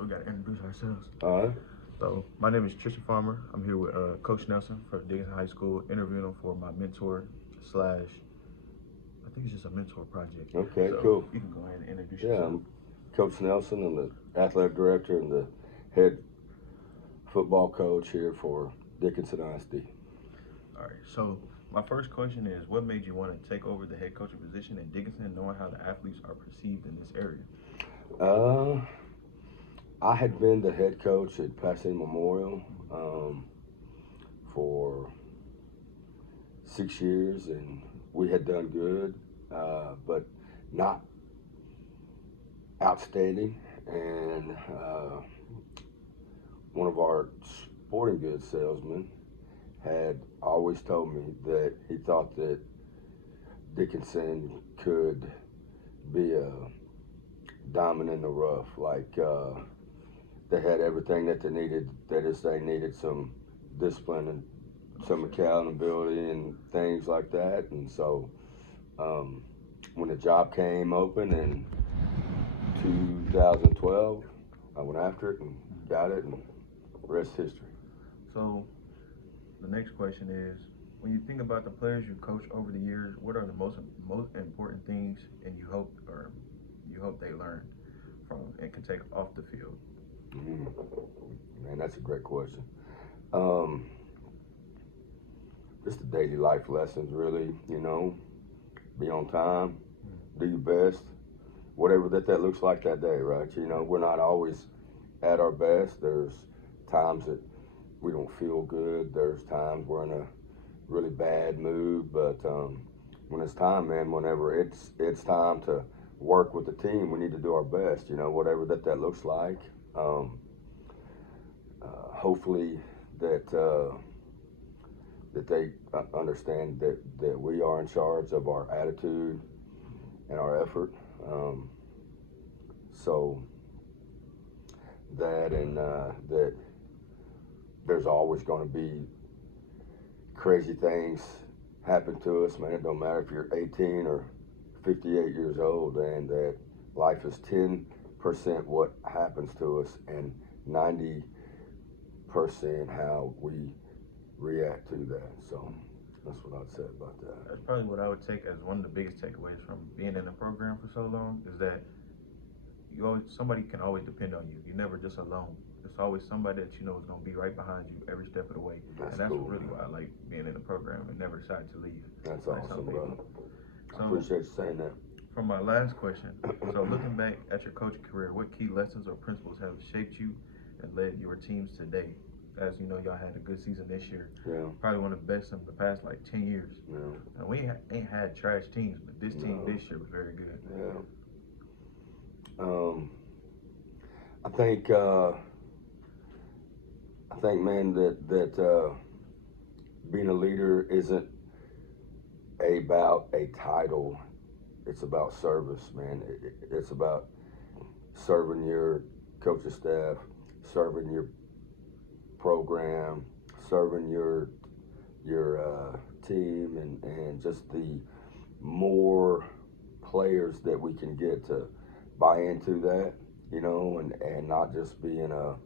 So we got to introduce ourselves. All right. So my name is Tristan Farmer. I'm here with Coach Snelson from Dickinson High School, interviewing him for my mentor slash, I think it's just a mentor project. Okay, so cool. You can go ahead and introduce Yeah, yourself. I'm Coach Snelson. I'm the athletic director and the head football coach here for Dickinson ISD. All right. So my first question is, what made you want to take over the head coaching position in Dickinson, knowing how the athletes are perceived in this area? I had been the head coach at Pasadena Memorial for 6 years, and we had done good, but not outstanding. And one of our sporting goods salesmen had always told me that he thought that Dickinson could be a diamond in the rough. Like they had everything that they needed. That is, they needed some discipline and some accountability and things like that. And so when the job came open in 2012, I went after it and got it, and rest history. So the next question is, when you think about the players you coach over the years, what are the most important things and you hope they learn from and can take off the field? Man, that's a great question. Just the daily life lessons, really. Be on time, do your best, whatever that looks like that day, right? We're not always at our best. There's times that we don't feel good. There's times we're in a really bad mood. But when it's time, man, whenever it's time to work with the team, we need to do our best. Whatever that looks like. Hopefully that they understand that we are in charge of our attitude and our effort. So that and that there's always going to be crazy things happen to us, man. It don't matter if you're 18 or 58 years old, and that life is 10% what happens to us and 90% how we react to that. So that's what I'd say about that. That's probably what I would take as one of the biggest takeaways from being in the program for so long, is that somebody can always depend on you. You're never just alone. There's always somebody that you know is going to be right behind you every step of the way. That's and that's cool, really man. why I like being in the program and never decided to leave. That's awesome, brother. So, I appreciate you saying that. For my last question, so looking back at your coaching career, what key lessons or principles have shaped you and led your teams today? As you know, y'all had a good season this year. Yeah. Probably one of the best in the past 10 years. Yeah. And we ain't had trash teams, but this team this year was very good. Yeah. I think, man, that being a leader isn't about a title. It's about service, man. It's about serving your coaching staff, serving your program, serving your team, and just the more players that we can get to buy into that, and not just being I'm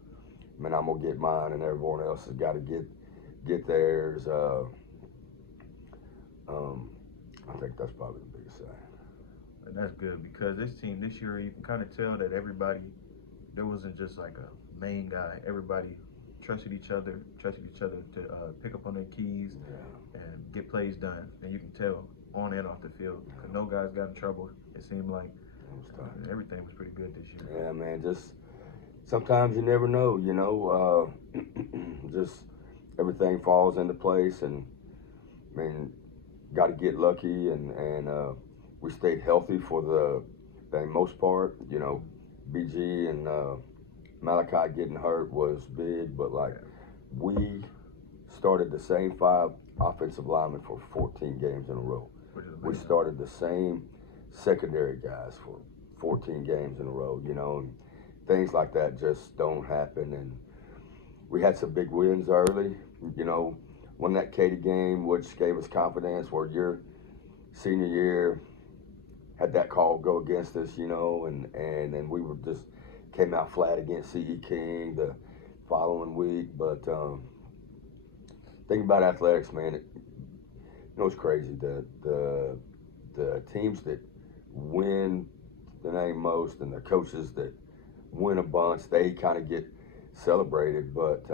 gonna get mine and everyone else has got to get theirs. I think that's probably the biggest thing. And that's good, because this team this year, you can kind of tell that there wasn't just like a main guy. Everybody trusted each other to pick up on their keys and get plays done. And you can tell on and off the field, because no guys got in trouble. It seemed like everything was pretty good this year. Yeah, man, just sometimes you never know, just everything falls into place, and got to get lucky, and we stayed healthy for the most part. BG and Malachi getting hurt was big, but we started the same 5 offensive linemen for 14 games in a row. We started the same secondary guys for 14 games in a row, and things like that just don't happen. And we had some big wins early, won that Katy game, which gave us confidence, where your senior year had that call go against us, and then we were just came out flat against C.E. King the following week. But thinking about athletics, man, it's crazy. The teams that win the name most and the coaches that win a bunch, they kind of get celebrated. But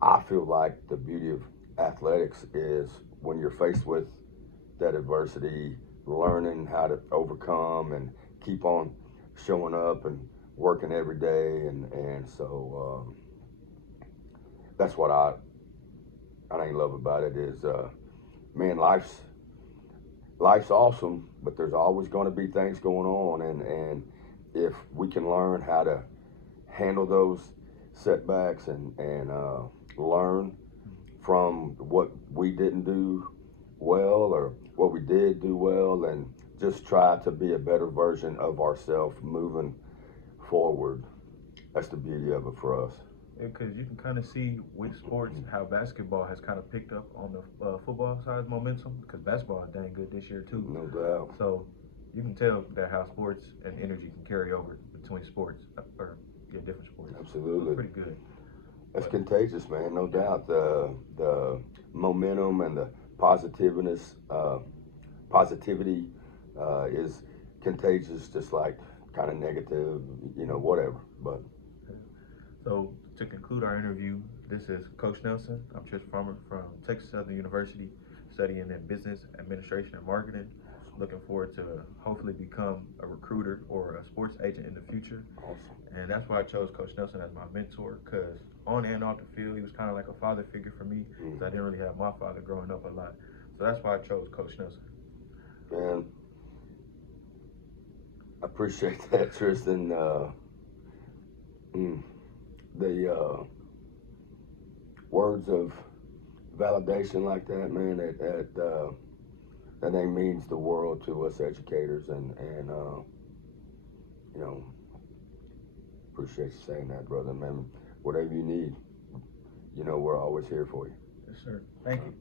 I feel like the beauty of athletics is when you're faced with that adversity, learning how to overcome and keep on showing up and working every day. And so that's what I love about it is, man, life's awesome, but there's always going to be things going on. And if we can learn how to handle those setbacks and learn from what we didn't do well or what we did do well, and just try to be a better version of ourselves moving forward. That's the beauty of it for us. Because you can kind of see with sports how basketball has kind of picked up on the football side momentum, because basketball is dang good this year too. No doubt. So you can tell that how sports and energy can carry over between sports or different sports. Absolutely. Pretty good. That's contagious, man. No doubt. The momentum and the positivity is contagious, just like kind of negative, whatever. But so to conclude our interview, this is Coach Snelson. I'm Tris Farmer from Texas Southern University, studying in business administration and marketing. Looking forward to hopefully become a recruiter or a sports agent in the future. Awesome. And that's why I chose Coach Snelson as my mentor, because on and off the field, he was kind of like a father figure for me, because I didn't really have my father growing up a lot. So that's why I chose Coach Snelson. Man, I appreciate that, Tristan. The words of validation like that, man, that thing means the world to us educators, and appreciate you saying that, brother, man. Whatever you need, we're always here for you. Yes, sir. Thank you.